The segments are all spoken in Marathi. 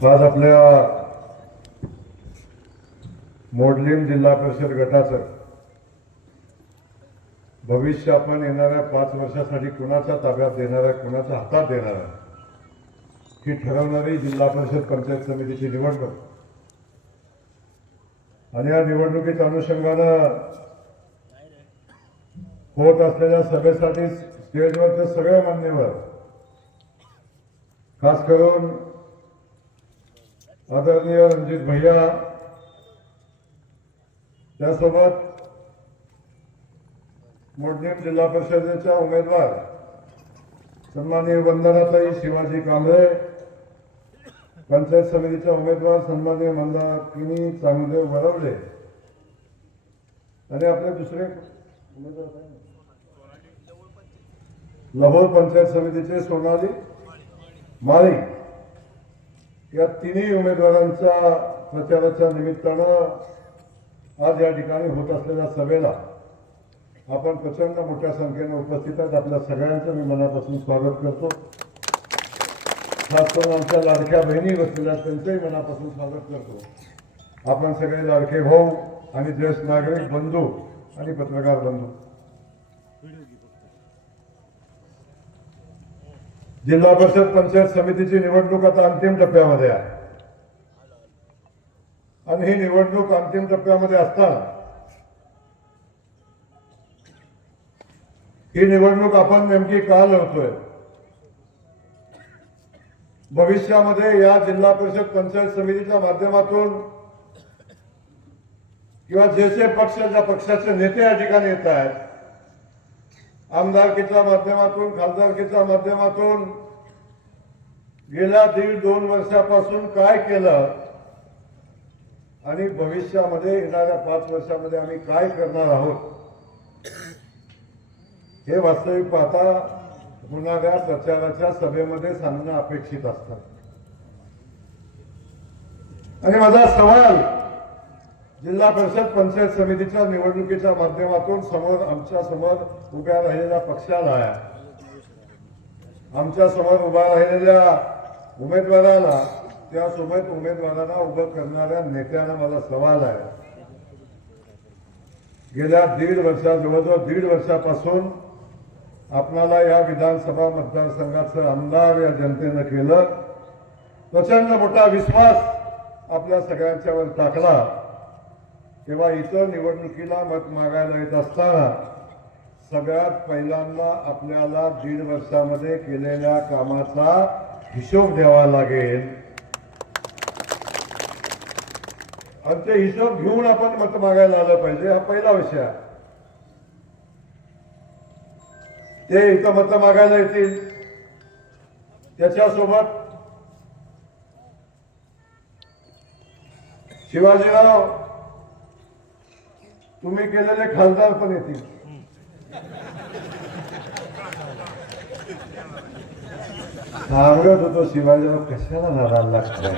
आज आपल्या मोडलीम जिल्हा परिषद गटाचं भविष्य आपण येणाऱ्या 5 वर्षासाठी कुणाच्या ताब्यात देणार आहे, कुणाच्या हातात देणार आहे ही ठरवणारी जिल्हा परिषद पंचायत समितीची निवडणूक. आणि या निवडणुकीच्या अनुषंगानं होत असलेल्या सभेसाठी स्टेजवरचे सगळे मान्यवर, खास करून आदरणीय रणजित भैया, त्यासोबत मोडलीम जिल्हा परिषदेच्या उमेदवार सन्माननीय वंदनाताई शिवाजी कांबळे, पंचायत समितीच्या उमेदवार सन्माननीय मंदाकिनी चांगदेव वरवले आणि आपले दुसरे उमेदवार लाहोर पंचायत समितीचे सोनाली माळी, या तिन्ही उमेदवारांच्या प्रचाराच्या निमित्तानं आज या ठिकाणी होत असलेल्या सभेला आपण प्रचंड मोठ्या संख्येने उपस्थित आहेत. आपल्या सगळ्यांचं मी मनापासून स्वागत करतो. खास करून आमच्या लाडक्या बहिणी बसलेल्या त्यांचंही मनापासून स्वागत करतो. आपण सगळे लाडके भाऊ आणि ज्येष्ठ नागरिक बंधू आणि पत्रकार बंधू, जिल्हा परिषद पंचायत समितीची निवडणूक आता अंतिम टप्प्यामध्ये आहे आणि ही निवडणूक अंतिम टप्प्यामध्ये असताना ही निवडणूक आपण नेमकी का लढतोय? भविष्यामध्ये या जिल्हा परिषद पंचायत समितीच्या माध्यमातून किंवा जे पक्ष, ज्या पक्षाचे नेते या ठिकाणी येत आहेत, आमदारकीच्या माध्यमातून, खासदारकीच्या माध्यमातून गेल्या 1.5-2 वर्षापासून काय केलं आणि भविष्यामध्ये येणाऱ्या 5 वर्षामध्ये आम्ही काय करणार आहोत हे वास्तविक पाहता होणाऱ्या प्रचाराच्या सभेमध्ये सांगणं अपेक्षित असतं. आणि माझा सवाल जिल्हा परिषद पंचायत समितीच्या निवडणुकीच्या माध्यमातून आमच्या समोर उभ्या राहिलेल्या पक्षाला आहे, आमच्या समोर उभा राहिलेल्या उमेदवाराला, त्यासोबत उमेदवारांना उभं करणाऱ्या नेत्यांना माझा सवाल आहे. गेल्या 1.5 वर्षात, जवळजवळ 1.5 वर्षापासून आपणाला या विधानसभा मतदारसंघाचं आमदार या जनतेनं केलं. प्रचंड मोठा विश्वास आपल्या सगळ्यांच्यावर टाकला. तेव्हा इतर निवडणुकीला मत मागायला येत असताना सगळ्यात पहिल्यांदा आपल्याला 1.5 वर्षामध्ये केलेल्या कामाचा हिशोब द्यावा लागेल आणि ते हिशोब घेऊन आपण मत मागायला आलं पाहिजे. हा पहिला विषय आहे. ते इथं मत मागायला येतील, त्याच्यासोबत शिवाजीराव तुम्ही केलेले खासदार पण येतील. सांगत होतो शिवाजीराव कशाला नाराज लागतो,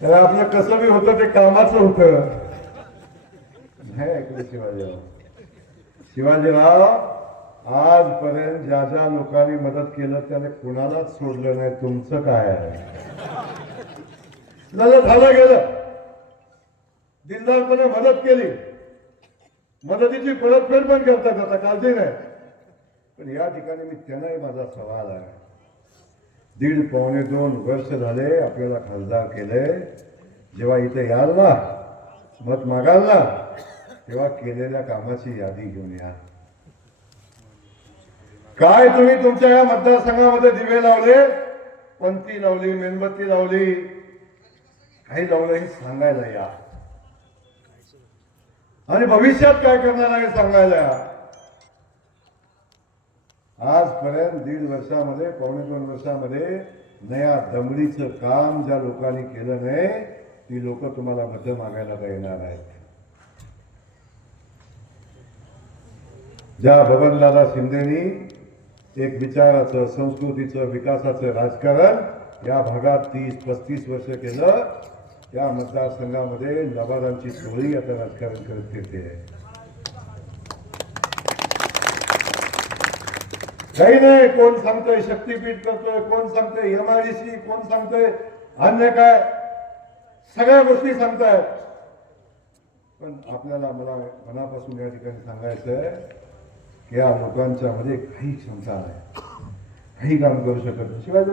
तर आपलं कसं बी होतं ते कामाचं होतं. नाही ऐकलं शिवाजीराव आजपर्यंत ज्या ज्या लोकांनी मदत केलं त्याने कुणालाच सोडलं नाही. तुमचं काय आहे? झालं गेलं, दिलदारपणे मदत केली, मदतीची परतफेड पण करतात, आता काळजी नाही. पण या ठिकाणी मी त्यांनाही माझा सवाल आहे. 1.5-2 वर्ष झाले आपल्याला खासदार केले. जेव्हा इथे याल ना, मत मागाल ना, तेव्हा केलेल्या कामाची यादी घेऊन या. काय तुम्ही तुमच्या या मतदारसंघामध्ये दिवे लावले, पंथी लावली, मेणबत्ती लावली, काही लावलं हे सांगायला या. आणि भविष्यात काय करणार आहे सांगायला या. आजपर्यंत 1.5 वर्षामध्ये, 1.25 वर्षामध्ये नया दमडीचं काम ज्या लोकांनी केलं नाही, ती लोक तुम्हाला मत मागायला येणार आहेत. ज्या बबनदादा शिंदेनी एक विचाराचं, संस्कृतीचं, विकासाचं राजकारण या भागात 30-35 वर्ष केलं, त्या मतदारसंघामध्ये लबाडांची टोळी आता राजकारण करत फिरते आहे. काही नाही. कोण सांगतोय शक्तीपीठ करतोय, कोण सांगतोय MIDC, कोण सांगतोय अन्य काय, सगळ्या गोष्टी सांगतायत. पण आपल्याला मला मनापासून या ठिकाणी सांगायचं आहे की या लोकांच्या मध्ये काही क्षमता नाही, काही काम करू शकत नाही. शिवाय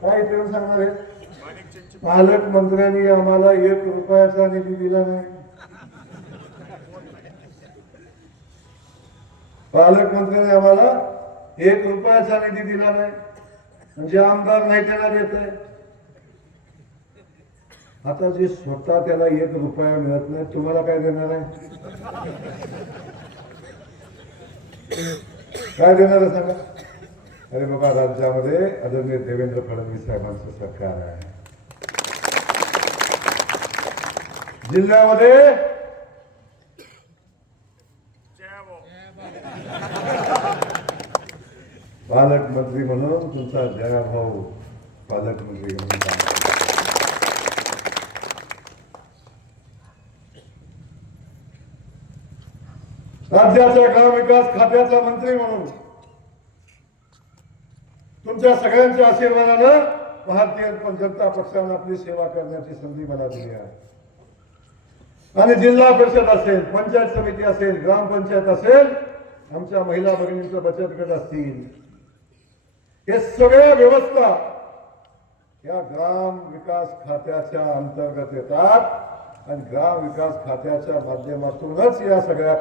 काय इथे सांगणार आहे, पालकमंत्र्यांनी आम्हाला 1 रुपयाचा निधी दिला नाही. पालकमंत्र्यांनी आम्हाला 1 रुपयाचा निधी दिला नाही, म्हणजे आमदार नाही त्याला देत आहे. आता जे स्वतः त्याला 1 रुपया मिळत नाही, तुम्हाला काय देणार आहे? काय देणार आहे सांगा? अरे बाबा, राज्यामध्ये आदरणीय देवेंद्र फडणवीस साहेबांचं सरकार आहे. जिल्ह्यामध्ये पालकमंत्री म्हणून तुमचा जयाभाऊ पालकमंत्री म्हणून काम करतो. राज्याच्या ग्रामविकास खात्याचा मंत्री म्हणून तुमच्या सगळ्यांच्या आशीर्वादानं भारतीय जनता पक्षाने आपली सेवा करण्याची संधी मला दिली आहे. आणि जिल्हा परिषद असेल, पंचायत समिती असेल, ग्रामपंचायत असेल, आमच्या महिला भगिनींचं बचत गट असतील, हे सगळ्या व्यवस्था या ग्राम विकास खात्याच्या अंतर्गत येतात आणि ग्राम विकास खात्याच्या माध्यमातूनच या सगळ्या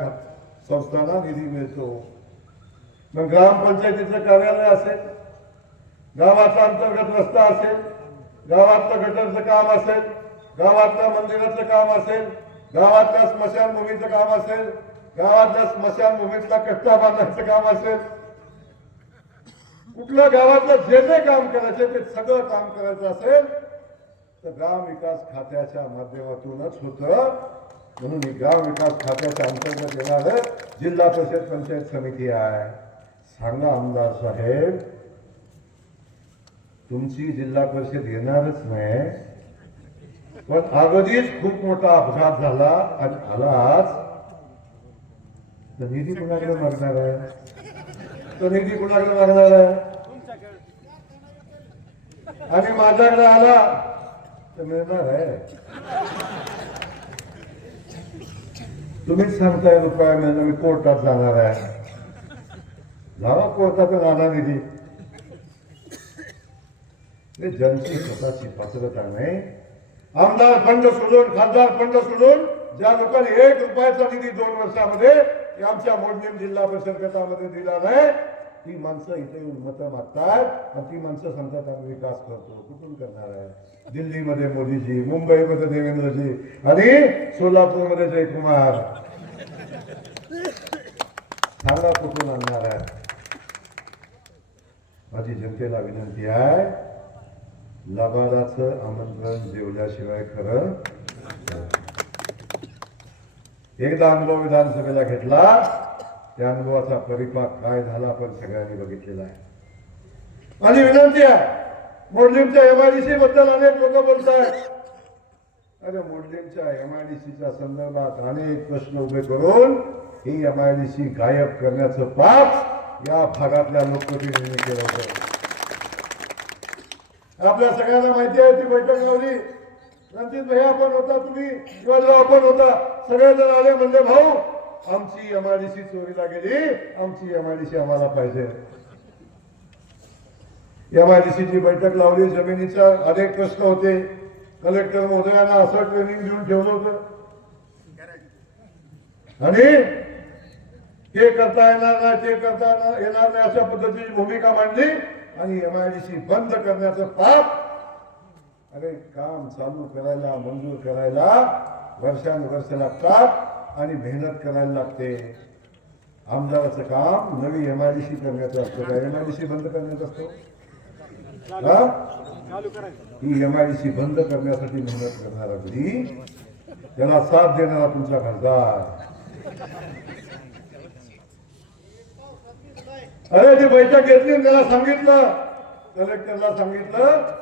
संस्थांना निधी मिळतो. मग ग्रामपंचायतीचं कार्यालय असेल, गावाचा अंतर्गत रस्ता असेल, गावातलं गटरचं काम असेल, गावातल्या मंदिराचं काम असेल, गावातल्या स्मशानभूमीचं काम असेल, गावातल्या स्मशानभूमीतला कट्टा बांधण्याचं काम असेल, कुठल्या गावातलं जे काम करायचं ते सगळं काम करायचं असेल तर ग्राम विकास खात्याच्या माध्यमातूनच होतं. म्हणून ही ग्राम विकास खात्याच्या अंतर्गत येणारं जिल्हा परिषद पंचायत समिती आहे. सांगा आमदार साहेब, तुमची जिल्हा परिषद येणारच नाही, पण अगदीच खूप मोठा अपघात झाला आणि आलाच तर निधी कुणाकडे मागणार आहे? तर निधी कुणाकडे मागणार आहे? आणि माझ्याकडे आला तर मिळणार आहे? तुम्हीच सांगताय रुपया मिळणार, मी कोर्टात जाणार आहे. जावा कोर्टातून आणा निधी. ज्यांची स्वतःची पात्रता नाही, आमदार फंड सोडून, खासदार फंड सोडून ज्या लोकांनी 1 रुपयाचा निधी 2 वर्षामध्ये आमच्या मोडणीम जिल्हा परिषद गटामध्ये दिला नाही, ती माणसं इथे येऊन मतं मागतात आणि ती माणसं सांगतात आम्ही विकास करतो. कुठून करणार आहे? दिल्लीमध्ये मोदीजी, मुंबईमध्ये देवेंद्रजी आणि सोलापूरमध्ये जयकुमार. सांगा कुठून आणणार आहे? माझी जनतेला विनंती आहे, लबाडाचं आमंत्रण जेवल्याशिवाय खरं. एकदा अनुभव विधानसभेला घेतला, त्या अनुभवाचा परिपाक काय झाला पण सगळ्यांनी बघितलेला आहे. माझी विनंती आहे, मोडलीमच्या MIDC बद्दल अनेक लोक बोलतात. अरे मोडलीमच्या MIDCच्या संदर्भात अनेक प्रश्न उभे करून ही MIDC गायब करण्याचं पाप या भागातल्या लोकप्रतिनिधींनी केलं होतं. आपल्या सगळ्यांना माहिती आहे ती बैठक लावली, रणजित भैया पण होता, तुम्ही शिवाजीराव पण होता, सगळेजण आले, म्हणले भाऊ आमची MIDC चोरीला गेली, आमची MIDC आम्हाला पाहिजे. MIDCची बैठक लावली, जमिनीचा अनेक प्रश्न होते. कलेक्टर महोदयांना असं ट्रेनिंग देऊन ठेवलं होतं आणि ते करता येणार नाही, ते करता येणार नाही अशा पद्धतीची भूमिका मांडली आणि MIDC बंद करण्याचं पाप. अरे काम चालू करायला, मंजूर करायला वर्षानुवर्ष लागतात आणि मेहनत करायला लागते. आमदाराचं काम नवी MIDC करण्याचं असतं का MIDC बंद करण्याचं असतो? ही MIDC बंद करण्यासाठी मेहनत करणारा घरी, त्याला साथ देणारा तुमचा खासदार. अरे ती बैठक घेतली, त्याला सांगितलं, कलेक्टरला सांगितलं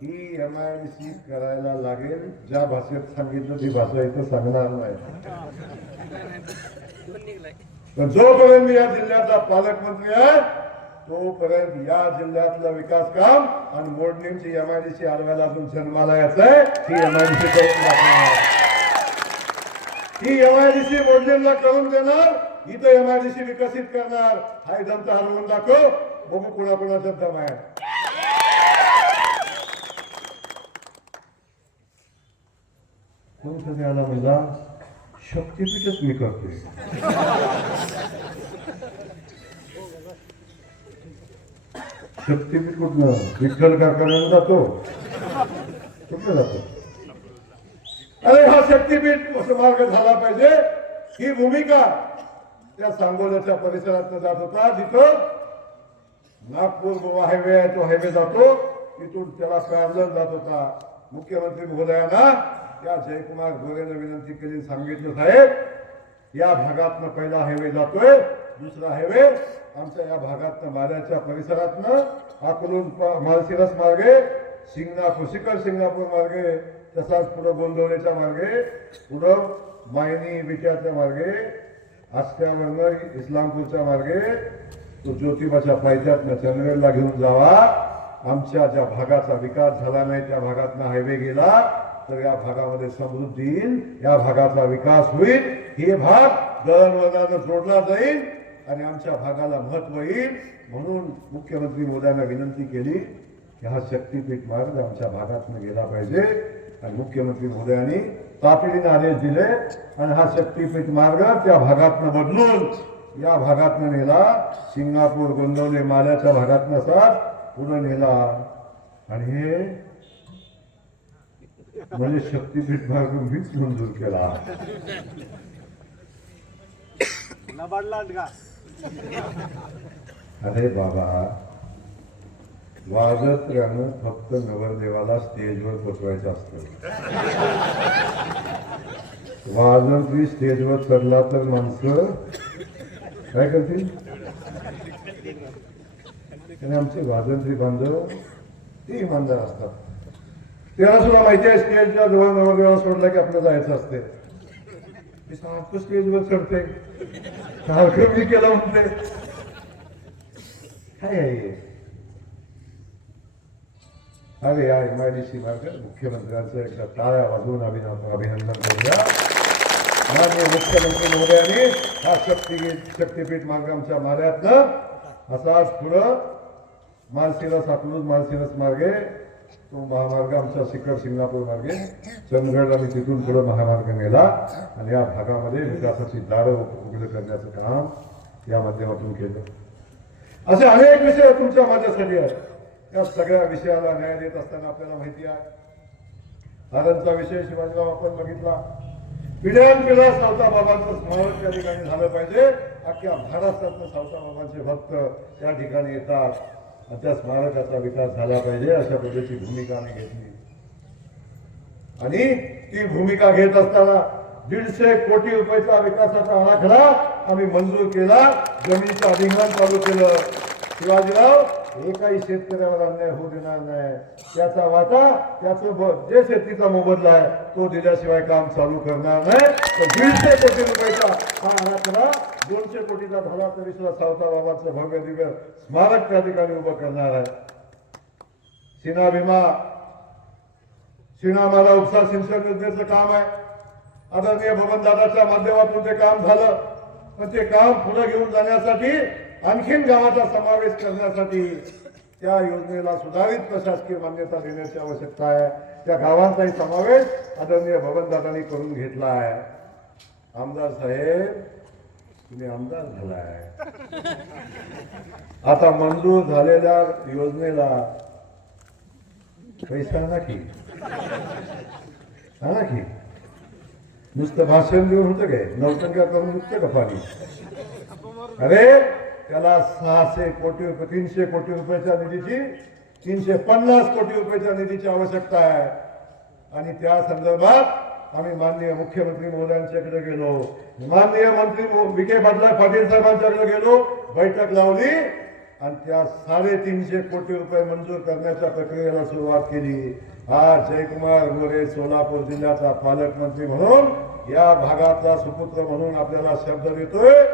ही MIDC करायला लागेल, ज्या भाषेत सांगितलं ती भाषा इथं सांगणार नाही. पण जोपर्यंत मी या जिल्ह्याचा पालकमंत्री आहे तोपर्यंत या जिल्ह्यातलं विकास काम आणि मोडणीची एमआयडीसी आलवायला अजून जन्माला यायचंय. ही एमआयडीसी करून दाखवणार, ही एमआयडीसी मोडणीला करून देणार, इथं एमआयडीसी विकसित करणार. हा दम तर हरवून दाखव, बघू कोणाकोणाचा दम आहे. कोण आला मला शक्तीपीठच मी करतोय. शक्तीपीठ कुठलं? विठ्ठल कारखान्याला जातो, कुठलं जातो? अरे हा शक्तीपीठ मार्ग झाला पाहिजे. ही भूमिका त्या सांगोल्याच्या परिसरात जात होता, जिथं नागपूर गोवा हायवे आहे, तो हायवे जातो, तिथून त्याला पॅरलर जात होता. मुख्यमंत्री महोदयांना त्या जयकुमार गोरेनं विनंती केली, सांगितलं साहेब या भागातनं पहिला हायवे जातोय, दुसरा हायवे आमच्या या भागातनं माऱ्याच्या परिसरातनं अकलून माळशिरस मार्गे शिंगणापूर शिखर शिंगणापूर मार्गे, तसाच पुढं गोंदवलेच्या मार्गे, पुढं मायनी विट्याच्या मार्गे, आस्त्यावरनं इस्लामपूरच्या मार्गे तो ज्योतिबाच्या पायथ्यातनं चंदगडला घेऊन जावा. आमच्या ज्या भागाचा विकास झाला नाही त्या भागातनं हायवे गेला तर या भागामध्ये समृद्धी येईल, या भागाचा विकास होईल. हे भाग दळणवळणानं जोडला जाईल आणि आमच्या भागाला महत्व येईल. म्हणून मुख्यमंत्री मोदयांना विनंती केली की हा शक्तीपीठ मार्ग आमच्या भागातनं गेला पाहिजे. आणि मुख्यमंत्री मोदयांनी तातडीने आदेश दिले आणि हा शक्तीपीठ मार्ग त्या भागातनं बदलून या भागातनं नेला. सिंगापूर गोंदवले माल्याच्या भागातनं असा पुढे नेला. आणि हे म्हणजे शक्तीपीठ मार्ग मीच मंजूर केला. अरे बाबा, वाजत्र्यानं फक्त नवरदेवाला स्टेजवर पोचवायचं असतं. वाजंत्री स्टेजवर चढला तर माणसं काय करतील? आणि आमचे वाजंत्री बांधव ते इमानदार असतात. त्याला सुद्धा माहिती आहे स्टेजच्या जेव्हा नवरदेवाला सोडला की आपल्याला जायचं असते. सारखं स्टेजवर चढते, सारखं मी केलं म्हणते. काय आहे? अरे या एमआयडीसी मार्ग मुख्यमंत्र्यांचं एकदा टाळ्या वाजवून अभिनंदन करूया. माननीय मुख्यमंत्री महोदयांनी हा शक्तीपीठ मार्ग आमच्या मार्गातनं असाच पुढं माळशिरस अकलूज माळशिरस मार्गे तो महामार्ग आमच्या शिखर शिंगणापूर मार्गे चंदगड आणि तिथून पुढे महामार्ग नेला. आणि या भागामध्ये विकासाची दारं उघड करण्याचं काम या माध्यमातून केलं. असे अनेक विषय तुमच्या माझ्यासाठी आहेत. या सगळ्या विषयाला न्याय देत असताना आपल्याला माहिती आहे आरणचा विषय शिवाजीराव आपण बघितला. पिढ्यानपिढ्या सावताबाबांचं स्मारक त्या ठिकाणी झालं पाहिजे. अख्ख्या महाराष्ट्रातनं सावताबाबांचे भक्त त्या ठिकाणी येतात आणि त्या स्मारकाचा विकास झाला पाहिजे अशा पद्धतीची भूमिका आम्ही घेतली. आणि ती भूमिका घेत असताना 150 कोटी रुपयाचा विकासाचा आराखडा आम्ही मंजूर केला. जमिनीचं अधिग्रहण चालू केलं. शिवाजीराव एकाही शेतकऱ्यावर अन्याय होऊ देणार नाही. त्याचा वाटा त्याचं जे शेतीचा मोबदला आहे तो दिल्याशिवाय काम चालू करणार नाही. तर 150 कोटी रुपयाचा हा आराखडा 200 कोटीचा झाला तरी सुद्धा सावताबाबांचं भव्य दिव्य स्मारक त्या ठिकाणी उभं करणार आहे. सीनामाला उपसा सिंचन योजनेचं काम आहे. आदरणीय बबनदादाच्या माध्यमातून ते काम झालं. पण ते काम पुढे घेऊन जाण्यासाठी आणखीन गावाचा समावेश करण्यासाठी त्या योजनेला सुधारित प्रशासकीय मान्यता देण्याची आवश्यकता आहे. त्या गावांचाही समावेश आदरणीय बबनदादांनी करून घेतला आहे. आमदार साहेब तुम्ही आमदार झालाय. आता मंजूर झालेल्या योजनेला पैसा आणा की नुसतं भाषण देऊन होतं काय? नौटंक्या करून नुसतं का पाणी? अरे त्याला 600 कोटी रुपये 300 कोटी रुपयाच्या निधीची 350 कोटी रुपयाच्या निधीची आवश्यकता आहे. आणि त्या संदर्भात आम्ही माननीय मुख्यमंत्री महोदयांच्याकडे गेलो. माननीय मंत्री विखे पाटील साहेबांच्याकडे गेलो. बैठक लावली आणि त्या 350 कोटी रुपये मंजूर करण्याच्या प्रक्रियेला सुरुवात केली. आज जयकुमार गोरे सोलापूर जिल्ह्याचा पालकमंत्री म्हणून या भागातला सुपुत्र म्हणून आपल्याला शब्द देतोय.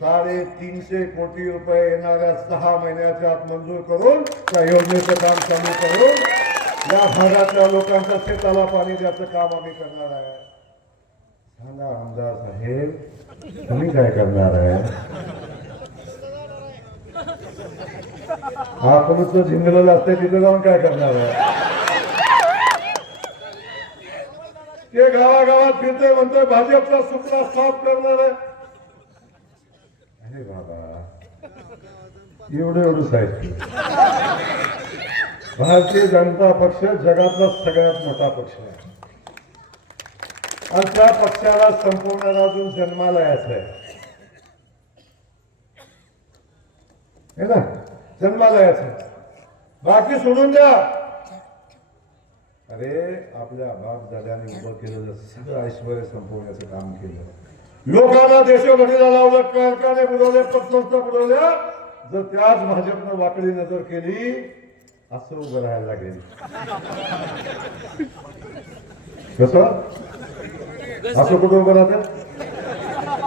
350 कोटी रुपये येणाऱ्या 6 महिन्याच्या आत मंजूर करून त्या योजनेचं काम चालू करून या भागातल्या लोकांच्या शेताला पाणी द्यायचं काम आम्ही करणार आहे. सांगा आमदार साहेब, तुम्ही काय करणार आहे? आपणच झिंगलेलं असते तिथे जाऊन काय करणार आहे? ते गावागावात फिरते म्हणतोय भाजपचा सुपडा साफ करणार आहे. अरे बाबा, एवढं साहित्य. भारतीय जनता पक्ष जगातला सगळ्यात मोठा पक्ष आहे आणि त्या पक्षाला संपूर्ण अजून जन्माला यायचं आहे ना, जन्माला यायचं. बाकी सोडून द्या. अरे आपल्या बाप दादाने उभं केलेलं सगळं ऐश्वर संपवण्याचं काम केलं. लोकांना देशोघडीला लावलं, कारखाने बुडवले, पतसंस्था बुडवल्या. जर त्याच भाजपनं वाकडी नजर केली असं उभं राहायला लागेल. कसं असं कुठं उभं राहतं?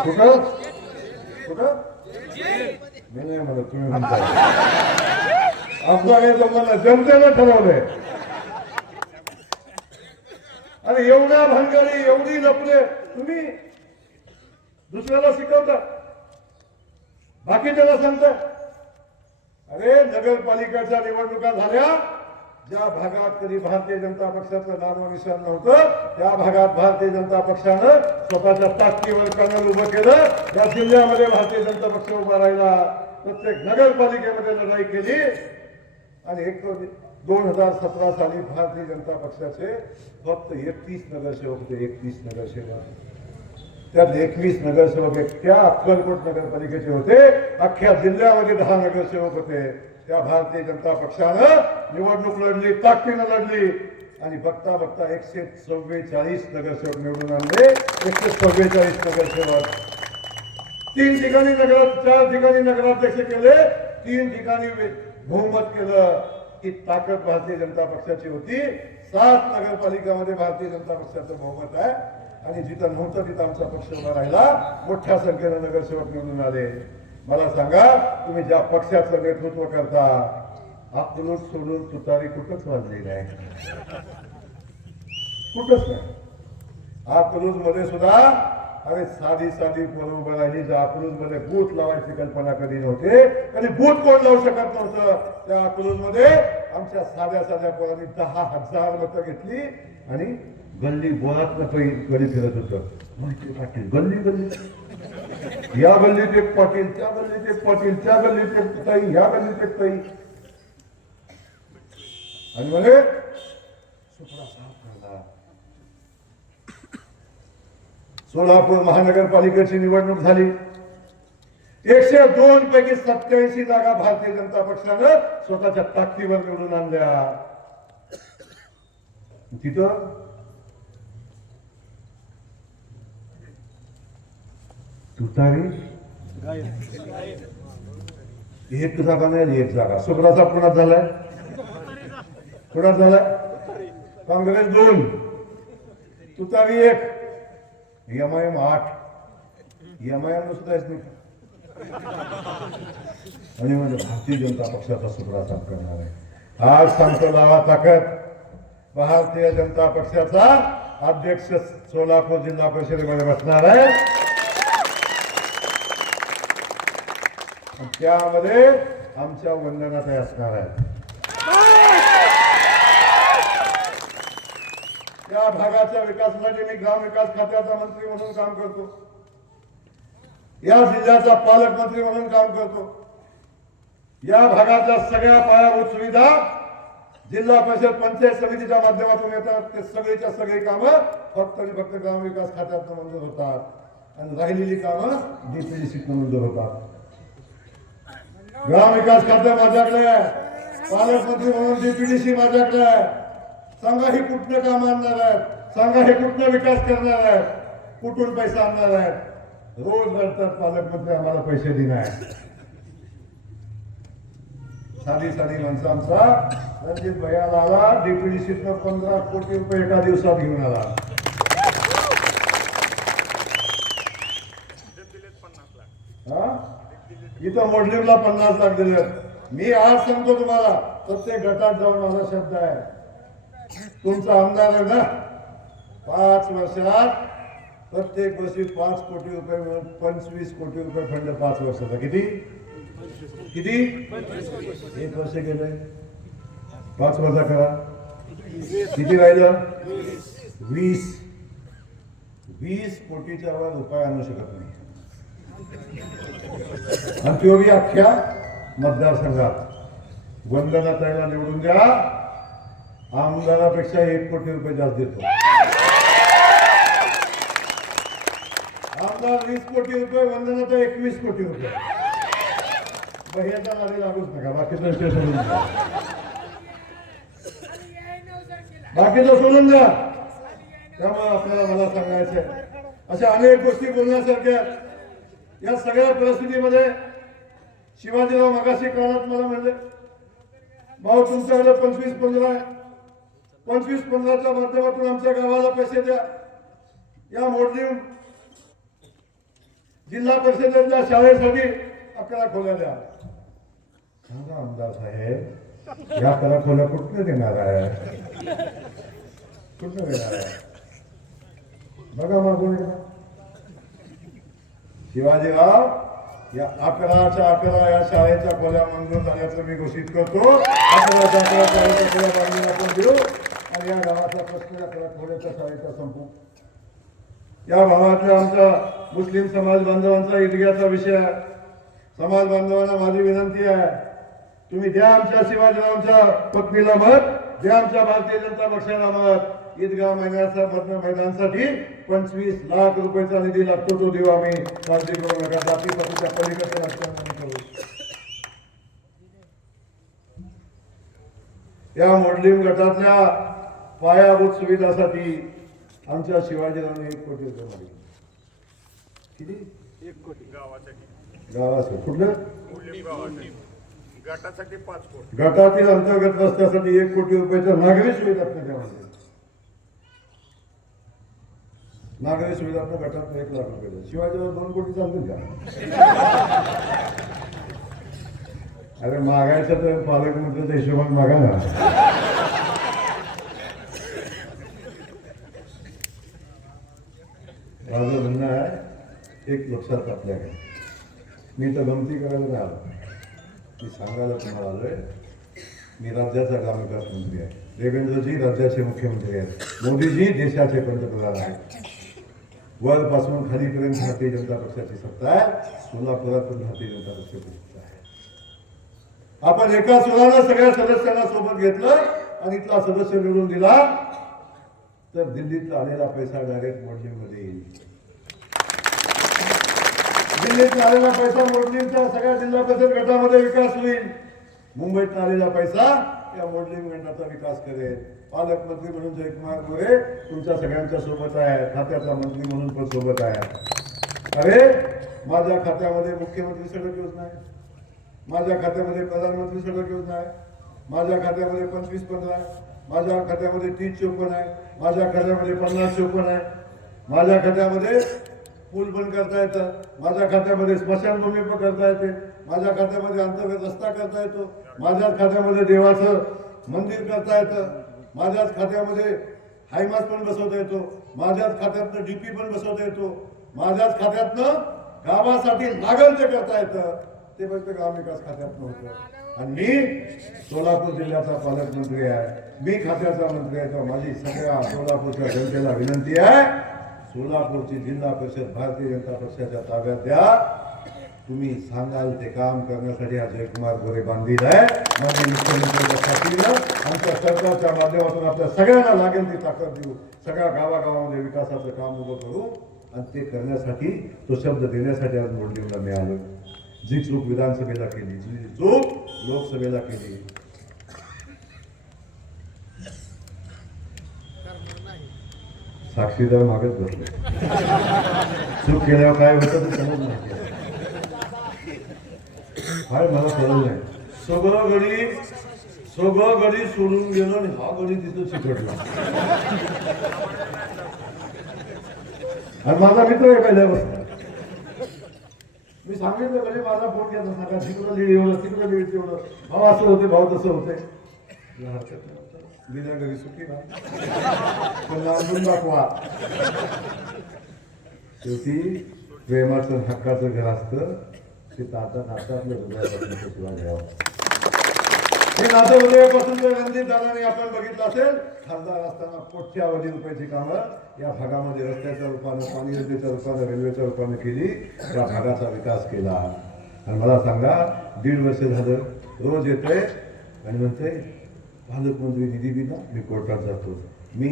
कुठं कुठं मी नाही म्हणत, तुम्ही म्हणताय. आपला काही जमलं, जनतेनं ठरवलंय. आणि एवढ्या भानगडी, एवढी लपले तुम्ही दुसऱ्याला शिकवता, बाकीच्याला सांगता. अरे नगरपालिकेच्या निवडणुका झाल्या, ज्या भागात कधी भारतीय जनता पक्षाचं नामनिशाण नव्हतं त्या भागात भारतीय जनता पक्षानं स्वतःच्या ताकदीवर कर्नल उभं केलं. या जिल्ह्यामध्ये भारतीय जनता पक्ष उभा राहिला. प्रत्येक नगरपालिकेमध्ये लढाई केली आणि 2017 साली भारतीय जनता पक्षाचे फक्त 31 नगरसेवक होते. 31 नगरसेवक. त्यात 21 नगरसेवक त्या अक्कलकोट नगरपालिकेचे होते. अख्ख्या जिल्ह्यामध्ये 10 नगरसेवक होते. त्या भारतीय जनता पक्षानं निवडणूक लढली, ताकदीनं लढली आणि बघता बघता 144 नगरसेवक निवडून आणले. 144 नगरसेवक. 3 ठिकाणी 4 ठिकाणी नगराध्यक्ष केले, 3 ठिकाणी बहुमत केलं. ही ताकद भारतीय जनता पक्षाची होती. 7 नगरपालिकामध्ये भारतीय जनता पक्षाचं बहुमत आहे आणि जिथं नव्हतं तिथं आमचा पक्ष उभा राहिला. मोठ्या संख्येनं नगरसेवक निवडून आले. मला सांगा, तुम्ही ज्या पक्षाचं नेतृत्व करता, अकलूज सोडून तुतारी कुठंच वाजली नाही, कुठंच नाही. अकलूज मध्ये सुद्धा अरे साधी पोरं उभं राहिली. ज्या अकलूज मध्ये बूथ लावायची कल्पना कधी नव्हते, कधी बूथ कोण लावू शकत नव्हतं. त्या अकलूज मध्ये आमच्या साध्या पोरांनी 10,000 मतं घेतली आणि गल्ली बोळात गडी फिरत होतं. माहिती पाटील गल्ली या गल्लीत एक पाटील, त्या गल्लीत एक पाटील, त्या गल्लीत एक ताई, या गल्लीत एक ताई. आणि म्हणे सुपडा साफ करला. सोलापूर महानगरपालिकेची निवडणूक झाली. 102 पैकी 87 जागा भारतीय जनता पक्षानं स्वतःच्या ताकदीवर निवडून आणल्या. तिथं तुतारी एक जागा नाही, एक जागा. सुपडाचा पुण्यात झालाय, पुण्यात झालाय. काँग्रेस 2, तुतारी 1, MIM 8. MIM सुद्धा नाही. आणि म्हणजे भारतीय जनता पक्षाचा सुपडा साफ करणार आहे. आज सांगतो लावा ताकद. भारतीय जनता पक्षाचा अध्यक्ष सोलापूर जिल्हा परिषदेमध्ये बसणार आहे. त्यामध्ये आमच्या वंदनाताई असणार आहेत. त्या भागाच्या विकासासाठी मी ग्रामविकास खात्याचा मंत्री म्हणून काम करतो. या जिल्ह्याचा पालकमंत्री म्हणून काम करतो. या भागातल्या सगळ्या पायाभूत सुविधा जिल्हा परिषद पंचायत समितीच्या माध्यमातून येतात. ते सगळीच्या सगळी कामं फक्त आणि फक्त ग्रामविकास खात्यात मंजूर होतात आणि राहिलेली कामं DPDC मंजूर होतात. ग्रामविकास खाते माझ्याकडे आहे, पालकमंत्री म्हणून DPDC माझ्याकडे आहे. सांगा ही कुठलं काम आणणार आहेत, सांगा हे कुठलं विकास करणार आहेत, कुठून पैसा आणणार आहेत. रोज रडतात पालकमंत्री आम्हाला पैसे देणार. साधी माणसं आमचा रणजित भैयाला आला DPDCतनं 15 कोटी रुपये एका दिवसात घेऊन आला. हा इथं मोडलीमला 50 लाख दिले. मी आज सांगतो तुम्हाला, प्रत्येक गटात जाऊन माझा शब्द आहे, तुमचा आमदार आहे ना, 5 वर्षात प्रत्येक वर्षी 5 कोटी रुपये मिळून 25 कोटी रुपये फंड 5 वर्षाचा. किती किती 1 वर्ष गेलंय, 5 वर्ष करा, किती राहिलं 20 कोटीच्या वर रुपये आणू शकत नाही. आणि तो बी अख्ख्या मतदारसंघात. वंदनाताईला निवडून द्या, आमदारापेक्षा 1 कोटी रुपये जास्त देतो. आमदार 20 कोटी रुपये, वंदनाताई 21 कोटी रुपये. भैयाचा नादी लागूच नका, बाकीचं विषय सोडून द्या, बाकीचं सोडून द्या. त्यामुळे आपल्याला मला सांगायचंय, अशा अनेक गोष्टी बोलण्यासारख्या. या सगळ्या परिस्थितीमध्ये शिवाजीराव मगाशी काळात मला म्हणले, भाऊ तुमच्याकडे 25-15 आहे, 25-15च्या माध्यमातून आमच्या गावाला पैसे द्या. या मोडली जिल्हा परिषदेच्या शाळेसाठी 11 खोल्या द्या. सांगा आमदार साहेब, या 11 खोल्या कुठनं देणार आहे, कुठनं देणार आहे? बघा मागून शिवाजीराव, या 11च्या 11 या शाळेच्या खोल्या मंजूर झाल्याचं मी घोषित करतो. 11च्या 11 शाळेच्या खोल्या बांधून आपण देऊ आणि या गावाचा प्रश्न 11 खोल्याच्या शाळेचा संपू. या भागातल्या आमच्या मुस्लिम समाज बांधवांचा ईदगाहचा विषय आहे. समाज बांधवांना माझी विनंती आहे, तुम्ही द्या आमच्या शिवाजीरावांच्या पत्नीला मत, द्या आमच्या भारतीय जनता पक्षाला मत. ईदगाह मैदानासाठी 25 लाख रुपयाचा निधी लागतो, तो देऊ आम्ही. काळजी करू नका, जातीपातीच्या पलीकडे राजकारण करू. या मोडलीम गटातल्या पायाभूत सुविधासाठी आमच्या शिवाजीरावांनी 1 कोटी रुपये मागितले. किती? 1 कोटी गावासाठी. गावासाठी कुठलं? गटासाठी 5 कोटी. गटातील अंतर्गत रस्त्यासाठी 1 कोटी रुपयाच्या नागरी सुविधा त्यामध्ये. नागरी सुविधा गटात 1 लाख रुपये. शिवाजीराव 2 कोटी चालतील का? अरे मागायचं तर पालकमंत्र्याच्या हिशोबाने मागा ना. माझं म्हणणं आहे, एक लक्षात आपल्याकडे, मी तर गमती करायला नाही आलो, मी सांगायला तुम्हाला आलोय. मी राज्याचा ग्रामविकास मंत्री आहे, देवेंद्रजी राज्याचे मुख्यमंत्री आहेत, मोदीजी देशाचे पंतप्रधान आहेत. वरपासून खालीपर्यंत भारतीय जनता पक्षाची सत्ता आहे, सोलापुरात पण भारतीय जनता पक्षाची सत्ता आहे. आपण एका सुरानं सगळ्या सदस्यांना सोबत घेतलं आणि इथला सदस्य निवडून दिला, तर दिल्लीतला आलेला पैसा डायरेक्ट मोडलीमध्ये येईल. दिल्लीत आलेला पैसा मोडलीचा सगळ्या जिल्हा परिषद गटामध्ये विकास होईल. मुंबईत आलेला पैसा या मोडलीम गटाचा विकास करेल. पालकमंत्री म्हणून जयकुमार गोरे तुमच्या सगळ्यांच्या सोबत आहे, खात्याचा मंत्री म्हणून पण सोबत आहे. अरे माझ्या खात्यामध्ये मुख्यमंत्री सडक योजना आहे, माझ्या खात्यामध्ये प्रधानमंत्री सडक योजना आहे, माझ्या खात्यामध्ये 25-15 आहे, माझ्या खात्यामध्ये 30-54 आहे, माझ्या खात्यामध्ये 50-54 आहे, माझ्या खात्यामध्ये पूल पण करता येतं, माझ्या खात्यामध्ये स्मशानभूमी पण करता येते, माझ्या खात्यामध्ये अंतर्गत रस्ता करता येतो, माझ्याच खात्यामध्ये देवाचं मंदिर करता येतं, माझ्याच खात्यामध्ये हायमास पण बसवता येतो, माझ्याच खात्यातनं डीपी पण बसवता येतो, माझ्याच खात्यातनं गावासाठी लागल ते करता येतं. ते फक्त ग्रामविकास खात्यातनं होतं. आणि मी सोलापूर जिल्ह्याचा पालकमंत्री आहे, मी खात्याचा मंत्री आहे. तर माझी सगळ्या सोलापूरच्या जनतेला विनंती आहे, सोलापूरची जिल्हा परिषद भारतीय जनता पक्षाच्या ताब्यात द्या. तुम्ही सांगाल ते काम करण्यासाठी हा जयकुमार गोरे बांधील आहे. माझे मुख्यमंत्र्यांच्या साथीनं आमच्या सरकारच्या माध्यमातून आपल्या सगळ्यांना लागेल ती ताकद देऊ, सगळ्या गावागावामध्ये विकासाचं काम उभं करू. आणि ते करण्यासाठी, तो शब्द देण्यासाठी आज मोडलीला मिळालं. जी चूक विधानसभेला केली, जी चूक लोकसभेला केली, साक्षीदार मागत बसले. चूक केल्यावर काय होतं ते समज नाही. काय मला कळलं नाही. सगळं गडी सोडून गेलो आणि हा गडी तिथं चिकटला. आणि माझा मित्र आहे पहिल्यापासून. मी सांगितलं कधी माझा फोन घेत नका, तिकडं लीड एवढं तिकडं लीड तेवढं, भाऊ असं होते भाऊ तसं होते. दिल्या घरी सुखी ना पण लांबून दाखवा. शेवटी प्रेमाचं हक्काचं घर असतं ते ताता नातं आपल्या हृदयापासून सुद्धा घ्यावं. हे नातं हृदयापासून जर रणजित दादांनी आपण बघितलं असेल, खासदार असताना कोट्यावधी रुपयाची कामं या भागामध्ये रस्त्याच्या रूपानं, पाणी योजनेच्या रूपानं, रेल्वेच्या रूपानं केली, या भागाचा विकास केला. आणि मला सांगा 1.5 वर्ष झालं रोज येतोय आणि म्हणते पालकमंत्री निधी दिला, मी कोर्टात जातो, मी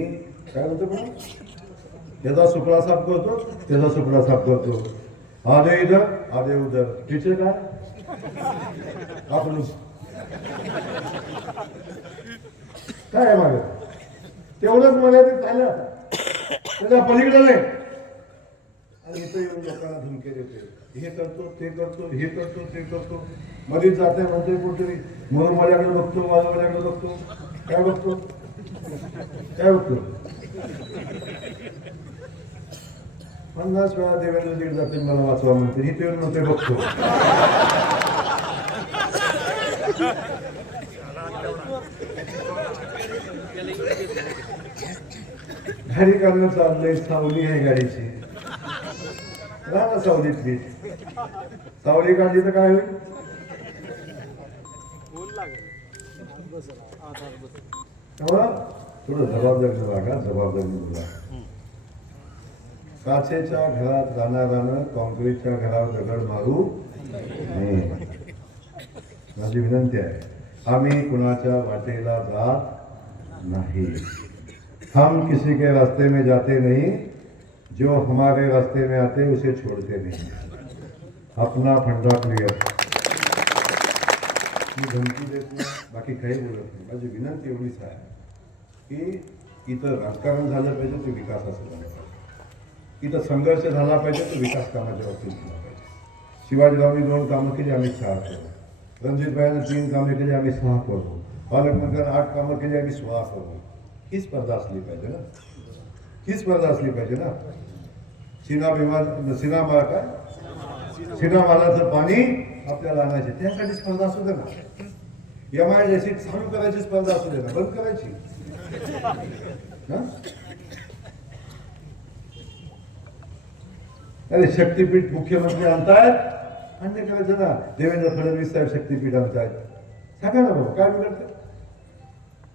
काय म्हणतो पण त्याचा सुपडा साफ करतो, त्याचा सुपडा साफ करतो, आधे इधर आधे उधर, तिचे काय आपण काय आहे मागे तेवढंच मर्यादित झालं आता, त्याच्या पलीकडे नाही. आणि इथं येऊन लोकांना धमके देते, हे करतो ते करतो, हे करतो ते करतो, मध्येच जाते म्हणते कुठेतरी म्हणून माझ्याकडे बघतो, माझ्याकडे बघतो, काय बघतो काय बघतो. 50 वेळा देवेंद्र लीड जाते मला वाचवा म्हणते, इथे येऊन म्हणते बघतो. गाडी काढणं चाललंय, सावली आहे गाडीची, राहा सावलीतली, सावली काढली तर काय होईल. थोडं जबाबदारीनं वागा, जबाबदारीनं बोला. काचेच्या घरात राहणाऱ्यानं कॉन्क्रीटच्या घरावर दगड मारू नये. माझी विनंती आहे, आम्ही कुणाच्या वाटेला जात नहीं, हम किसी के रास्ते में जाते नहीं, जो हमारे रास्ते में आते उसे छोड़ते नहीं. अपना फंडा क्लियर. मी धमकी देत नाही, बाकी काही बोलत नाही. माझी विनंती एवढीच आहे की इथं राजकारण झालं पाहिजे, ते विकासाचं झालं पाहिजे. इथं संघर्ष झाला पाहिजे, तो विकास कामाच्या बाबतीत झाला पाहिजे. शिवाजीरावनी 2 कामं केली, आम्ही 4 करू. रणजितभाईनं 3 कामे केली, आम्ही 6 करू. पालकमंत्र्यांनी 8 कामं केली, आम्ही 16 करू. ही स्पर्धा असली पाहिजे ना, ही स्पर्धा असली पाहिजे ना. सिनामालाचं पाणी आपल्याला आणायचे, त्यासाठी स्पर्धा असू दे ना. MIDC चालू करायची स्पर्धा असू दे ना, बंद करायची. अरे शक्तीपीठ मुख्यमंत्री आणतायत, अन्य करायचं ना. देवेंद्र फडणवीस साहेब शक्तीपीठ आणतायत, सांगा ना बाबा काय बिघडतं.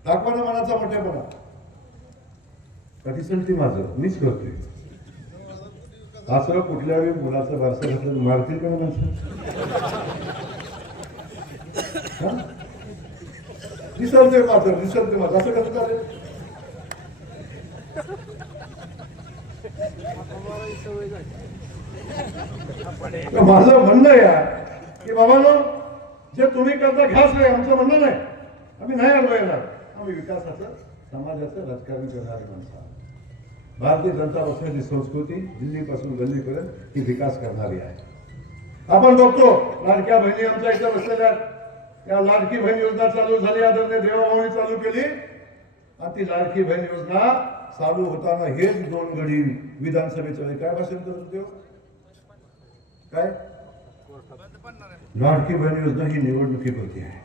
दाखवा ना मनाचा मोठेपणा. कधी सलती माझं मीच करतोय असं. कुठल्या वेळी मुलाचं वारसा घातलं मारतील का माणसं. दिसलते माझं, दिसलते माझं असं कसं चालेल. माझं म्हणणं आहे की बाबांनो, जे तुम्ही करता घ्याच नाही, आमचं म्हणणं नाही. आम्ही नाही आलो येणार, आम्ही विकासाचं समाजाचं राजकारण करणारी माणसं. भारतीय जनता पक्षाची संस्कृती दिल्लीपासून गल्लीपर्यंत ही विकास करणारी आहे. आपण बघतो लाडक्या बहिणी आमच्या इथं बसलेल्या, या लाडकी बहीण योजना चालू झाली, आदरणीय देवाभाऊनी चालू केली. आणि ती लाडकी बहीण योजना चालू होताना हेच 2 गडी विधानसभेच्या वेळी काय भाषण करत होते, काय लाडकी बहीण योजना ही निवडणुकीपुरती आहे,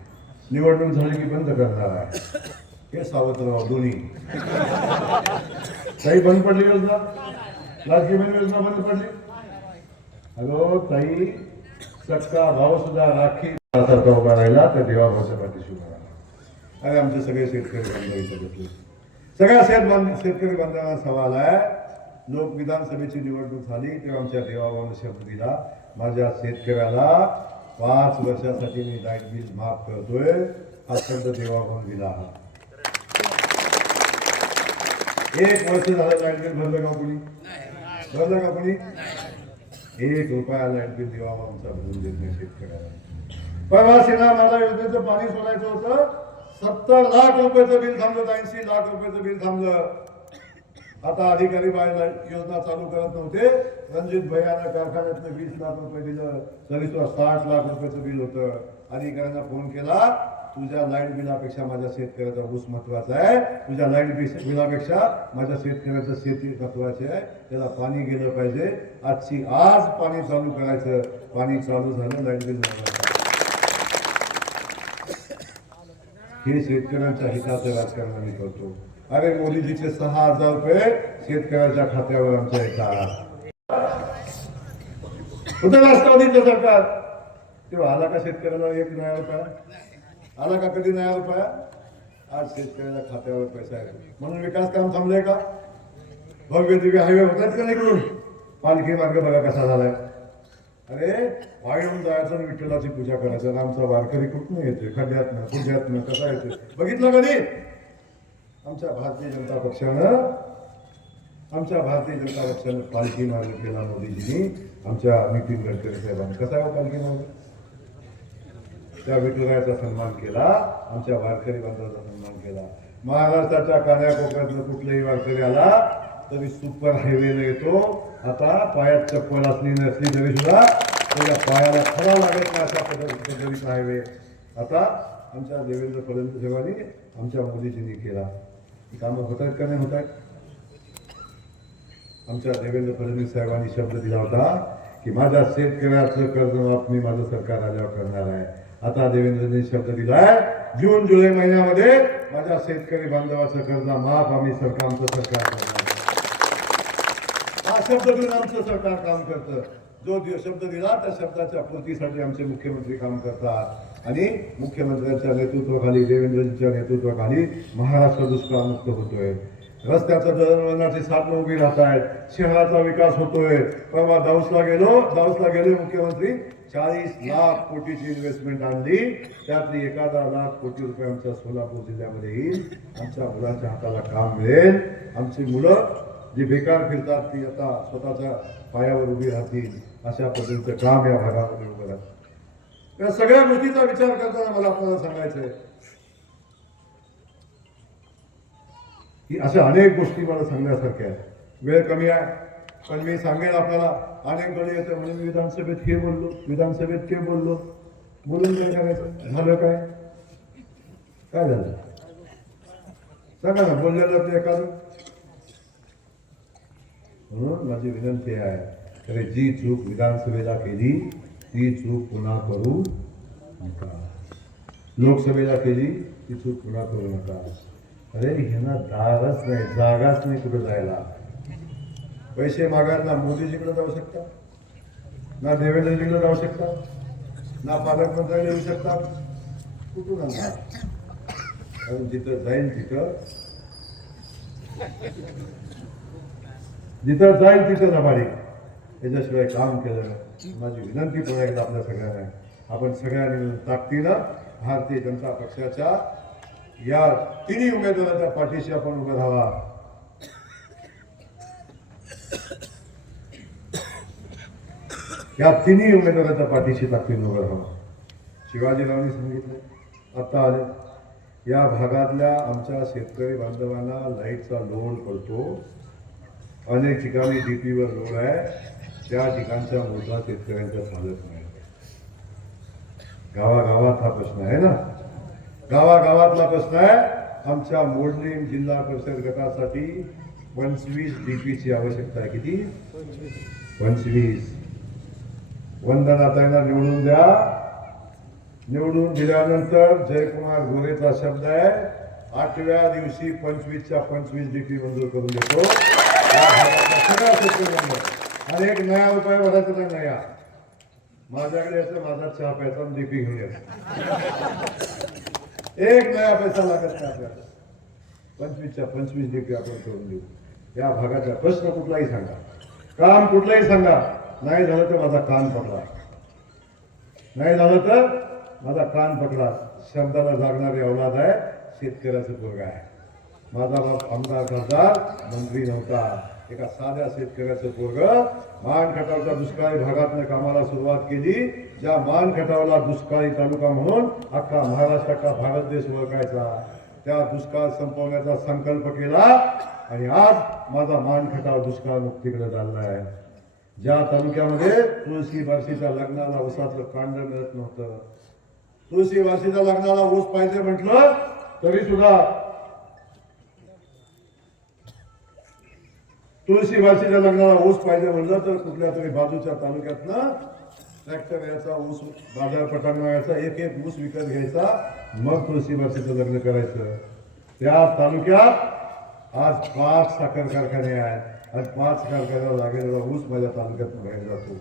निवडणूक झाली की बंद करणार आहे. हे सावत्रराव दोन्ही ताई बंद पडली योजना, लाडकी बहीण योजना बंद पडली. हॅलो ताई, सक्का भाव सुद्धा राखी उभा राहिला तर देवाभाऊच्या पाठीशी उभा राहिला. अरे आमचे सगळे शेतकरी बांधव इथे बसले, सगळ्या शेतकरी बांधवांना सवाल आहे. लोक विधानसभेची निवडणूक झाली तेव्हा आमच्या देवाभाऊने शब्द दिला, माझ्या शेतकऱ्याला 5 वर्षासाठी मी लाईट बिल माफ करतोय, हा शब्द देवाभाऊने दिला. 1 वर्ष झालं लाईट बिल भरलं का कोणी, भरलं का कोणी. 1 रुपया लाईट बिल देवाभाऊंचा भरून देत नाही शेतकऱ्याला. परवा सिन्हा योजनेचं पाणी सोडायचं होतं, 70 लाख रुपयाचं बिल थांबलं, 80 लाख रुपयाचं बिल थांबलं. आता अधिकारी योजना चालू करत नव्हते. रणजित भैयानं कारखान्यातनं 20 लाख रुपये दिलं, तरी सुद्धा 60 लाख रुपयाचं बिल होतं. अधिकाऱ्यांना फोन केला, तुझ्या लाईट बिलापेक्षा माझ्या शेतकऱ्याचा ऊस महत्वाचा आहे, तुझ्या लाईट बिलापेक्षा माझ्या शेतकऱ्याचं शेती महत्वाचे आहे, त्याला पाणी गेलं पाहिजे, आज पाणी चालू करायचं, पाणी चालू झालं लाईट बिल हे शेतकऱ्यांच्या हिताचं राजकारण आम्ही करतो. अरे मोदीजीचे 6,000 रुपये शेतकऱ्याच्या खात्यावर आमच्या येतात. कुठे राष्ट्रवादीचं सरकार तेव्हा आला का शेतकऱ्याला 1 नया रुपया आला का? कधी नया रुपया? आज शेतकऱ्याच्या खात्यावर पैसा येतो. म्हणून विकास काम थांबलंय का? भव्य दिव्य हायवे होतात का नाही? पालखी मार्ग बघा कसा झालाय. अरे वाळून जायचं आणि विठ्ठलाची पूजा करायचं. आमचा वारकरी कुठून येतोय? खड्ड्यातनं खुड्ड्यातनं कसा येतोय बघितलं कधी? आमच्या भारतीय जनता पक्षानं पालखी मार्ग केला मोदीजींनी, आमच्या नितीन गडकरी साहेबांनी. कसा आहे पालखी मार्ग? त्या विठुरायाचा सन्मान केला, आमच्या वारकरी बांधवाचा सन्मान केला. महाराष्ट्राच्या कान्याकोपऱ्यातलं कुठलाही वारकरी आला तरी सुपर हायवेला येतो. आता पायात चप्पल असली नसली तरी सुद्धा त्याच्या पायाला खरा लागत नाही अशा पद्धतीचा हायवे आता आमच्या देवेंद्र फडणवीस साहेबांनी आमच्या मोदीजींनी केला. ही कामं होत आहेत का नाही होत आहेत? आमच्या देवेंद्र फडणवीस साहेबांनी शब्द दिला होता की माझ्या शेतकऱ्याचं कर्जमाफ मी माझं सरकार आल्यावर करणार आहे. आता देवेंद्रजींनी शब्द दिलाय जून जुलै महिन्यामध्ये माझ्या शेतकरी बांधवाचं कर्ज माफ आम्ही आमचं सरकार करणार. हा शब्द देऊन आमचं सरकार काम करतं. जो शब्द दिला त्या शब्दाच्या पूर्तीसाठी आमचे मुख्यमंत्री काम करतात आणि मुख्यमंत्र्यांच्या नेतृत्वाखाली देवेंद्रजींच्या नेतृत्वाखाली महाराष्ट्र दुष्काळमुक्त होतोय. रस्त्याचं दळणवळणाची साधनं उभी राहत आहेत, शहराचा विकास होतोय. परवा दाऊसला गेले मुख्यमंत्री 40 लाख कोटीची इन्व्हेस्टमेंट आणली, त्यातली 11 लाख कोटी रुपये आमच्या सोलापूर जिल्ह्यामध्ये येईल. आमच्या मुलांच्या हाताला काम मिळेल. आमची मुलं जी बेकार फिरतात ती आता स्वतःच्या पायावर उभी राहतील अशा पद्धतीचं काम या भागामध्ये उभं राहतं. या सगळ्या गोष्टीचा विचार करताना मला आपल्याला सांगायचंय की अशा अनेक गोष्टी मला सांगण्यासारख्या आहेत. वेळ कमी आहे पण मी सांगेन आपल्याला. अनेक गडी येतं म्हणून विधानसभेत हे बोललो, विधानसभेत ते बोललो, बोलून काय करायचं? झालं काय? काय झालं सांगा ना, बोललेलं ते एखादं. म्हणून माझी विनंती आहे, अरे जी चूक विधानसभेला केली ती चूक पुन्हा करू नका. लोकसभेला केली ती चूक पुन्हा करू नका. अरे ह्यांना दारच नाही, जागाच नाही कुठं जायला. पैसे मागायला मोदीजीकडे जाऊ शकता, ना देवेंद्रजीकडे जाऊ शकता, ना पालकमंत्र्याकडे येऊ शकतात. कुठून आणणार? कारण जिथं जाईल तिथं नबाडी. त्याच्याशिवाय काम केलं. माझी विनंती पुन्हा एकदा आपल्या सगळ्यांना आहे, आपण सगळ्यांनी ताकदीनं भारतीय जनता पक्षाच्या या तिन्ही उमेदवारांच्या पाठीशी आपण उभं राहावा. या तिन्ही उमेदवारांच्या पाठीशी ताकदीनं उभं राहावं. शिवाजीरावांनी सांगितलं आता आले, या भागातल्या आमच्या शेतकरी बांधवांना लाईटचा लोड पडतो. अनेक ठिकाणी डीपीवर लोड आहे, त्या ठिकाणच्या मोठा शेतकऱ्यांच्या चालत नाही. गावागावात हा प्रश्न आहे ना, गावागावातला प्रश्न आहे. आमच्या मोडलीम जिल्हा परिषद गटासाठी 25 डीपीची आवश्यकता आहे. किती? 25. वंदनाताईंना निवडून द्या. निवडून दिल्यानंतर जयकुमार गोरेचा शब्द आहे, 8व्या दिवशी 25च्या 25 डीपी मंजूर करून देतो. सगळ्या शेतकऱ्यांना आणि 1 नया रुपये भरायचा नाही. नया माझ्याकडे याचं माझा चहा प्यायचा डीपी घेऊन येतो. 1 नया पैसा लागत नाही आपल्याला. 25च्या 25 डीपी आपण करून देऊ. या भागाचा प्रश्न कुठलाही सांगा, काम कुठलाही सांगा, नाही झालं तर माझा कान पकडा, नाही झालं तर माझा कान पकडा. शब्दाला जागणारी औलाद आहे, शेतकऱ्याचं पोरगा आहे. माझा बाप आमदार खासदार मंत्री नव्हता, एका साध्या शेतकऱ्याचं पोरग मानखटावच्या दुष्काळी भागातनं कामाला सुरुवात केली. ज्या मानखटावला दुष्काळी तालुका म्हणून अख्खा महाराष्ट्र, अख्खा भारत देश ओळखायचा, त्या दुष्काळ संपवण्याचा संकल्प केला आणि आज माझा मानखटाव दुष्काळ मुक्तीकडे चाललाय. ज्या तालुक्यामध्ये तुळशी बारशीच्या लग्नाला उसाचं कांड मिळत नव्हतं, तुळशीवासीच्या लग्नाला ऊस पाहिजे म्हटलं तरी सुद्धा तुळशीवासीच्या लग्नाला ऊस पाहिजे म्हटलं तर कुठल्या तरी बाजूच्या तालुक्यातनं ट्रॅक्टर यायचा, ऊस बाजारपेठांना यायचा, एक एक ऊस विकत घ्यायचा, मग तुळशीवासीचं लग्न करायचं. त्या तालुक्यात आज 5 साखर कारखाने आहेत आणि 5 कारखान्याला लागलेला ऊस माझ्या तालुक्यात बाहेर जातो.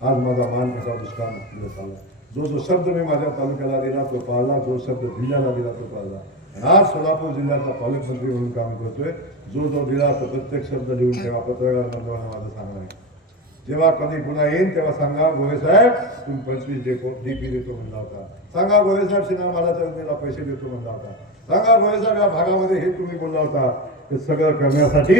आज माझा मान कसा दुष्काळ मुक्तीला चालला. जो जो शब्द मी माझ्या तालुक्याला दिला तो पाळला, जो शब्द जिल्ह्याला दिला तो पाळला. आणि आज सोलापूर जिल्ह्याचा पालकमंत्री म्हणून काम करतोय. जो जो दिला तो प्रत्येक शब्द लिहून ठेवा. पत्रकार बांधवांना माझं सांगणं आहे, जेव्हा कधी पुन्हा येईन तेव्हा सांगा गोरे साहेब तुम्ही 25 DP देतो म्हणला होता. सांगा गोरे साहेब सिन्हा मालाच्या योजनेला पैसे देतो म्हणला होता. सांगा गोरे साहेब या भागामध्ये हे तुम्ही बोलला होता. हे सगळं करण्यासाठी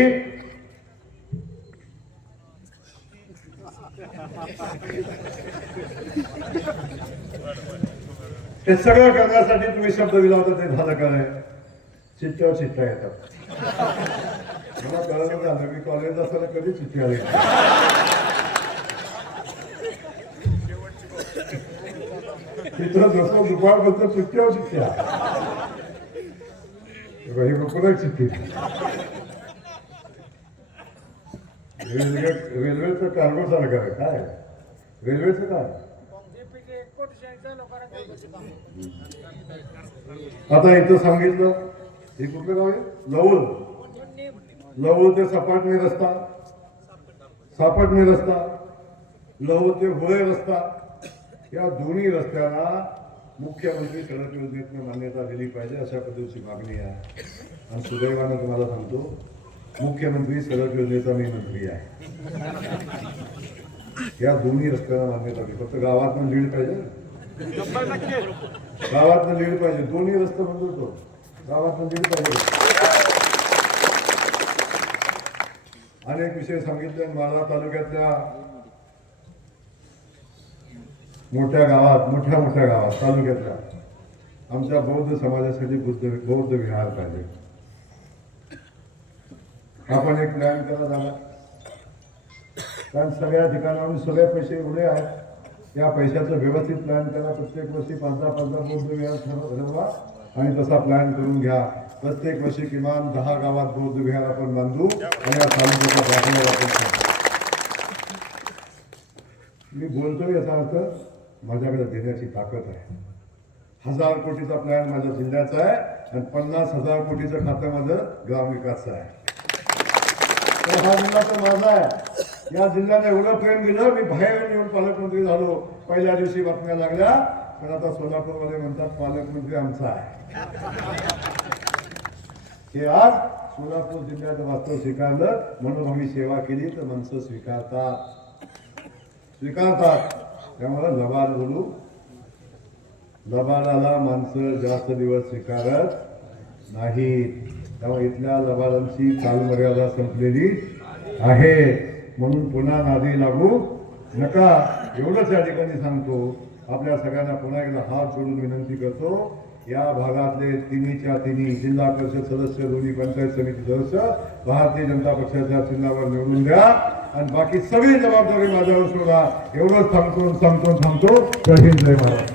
तुम्ही शब्द दिला होता. ते झालं का नाही? चिठ्ठ्यावर चिठ्ठ्या येतात. मला कळलं झालं मी कॉलेज असताना कधी चिठ्ठी आली. तिथं जसं दुपारबद्दल चिठ्ठ्यावर चिठ्ठ्या ही चिठ्ठी. रेल्वेचं कार्गो सारखं आहे. काय रेल्वेचं काय आता इथं सांगितलं. हे कुठलं गाव आहे? लवळ. लवळ ते सपाटणी रस्ता, सापटणी रस्ता, लवळ ते होळे रस्ता, या दोन्ही रस्त्याला मुख्यमंत्री सडक योजनेतून मान्यता दिली पाहिजे अशा पद्धतीची मागणी आहे. आणि सुदैवानं तुम्हाला सांगतो मुख्यमंत्री सडक योजनेचा मी मंत्री आहे. या दोन्ही रस्त्याला मान्यता दिली. फक्त गावातनं लीड पाहिजे, गावातनं लीड पाहिजे. दोन्ही रस्ते म्हणतो गावातनं लीड पाहिजे. अनेक विषय सांगितले. माढा तालुक्यातल्या मोठ्या गावात तालुक्यातल्या आमच्या बौद्ध समाजासाठी बौद्ध विहार पाहिजे. आपण एक प्लॅन करा झाला. कारण सगळ्या ठिकाणाहून सगळे पैसे एवढे आहेत. या पैशाचं व्यवस्थित प्लॅन करा. प्रत्येक वर्षी 5-10 बौद्ध विहार ठरवा आणि तसा प्लॅन करून घ्या. प्रत्येक वर्षी किमान 10 गावात बौद्ध विहार आपण बांधू आणि या तालुक्याच्या दाखल्यावर आपण. मी बोलतोय याचा अर्थ माझ्याकडे देण्याची ताकद आहे. 1000 कोटीचा प्लॅन माझ्या जिल्ह्याचा आहे आणि 50,000 कोटीचं खातं माझं ग्रामविकासचं आहे. तर हा जिल्हा तर माझा आहे. या जिल्ह्याने एवढं प्रेम दिलं. मी बाहेर येऊन पालकमंत्री झालो. पहिल्या दिवशी बातम्या लागल्या, पण आता सोलापूरमध्ये म्हणतात पालकमंत्री आमचा आहे. हे आज सोलापूर जिल्ह्यात वास्तव स्वीकारलं. म्हणून आम्ही सेवा केली तर माणसं स्वीकारतात. त्यामुळे लबाड बोलू. लबाडाला माणसं जास्त दिवस स्वीकारत नाहीत. त्यामुळे इथल्या लबाडांची कालमर्यादा संपलेली आहे. म्हणून पुन्हा नादी लागू नका. एवढंच या ठिकाणी सांगतो. आपल्या सगळ्यांना पुन्हा एकदा हात जोडून विनंती करतो. या भागातले तिन्हीच्या तिन्ही जिल्हा परिषद सदस्य, दोन्ही पंचायत समिती सदस्य भारतीय जनता पक्षाच्या चिन्हावर निवडून द्या आणि बाकी सगळी जबाबदारी माझ्यावर सोडा. एवढंच सांगतो. जय हिंद, जय महाराष्ट्र.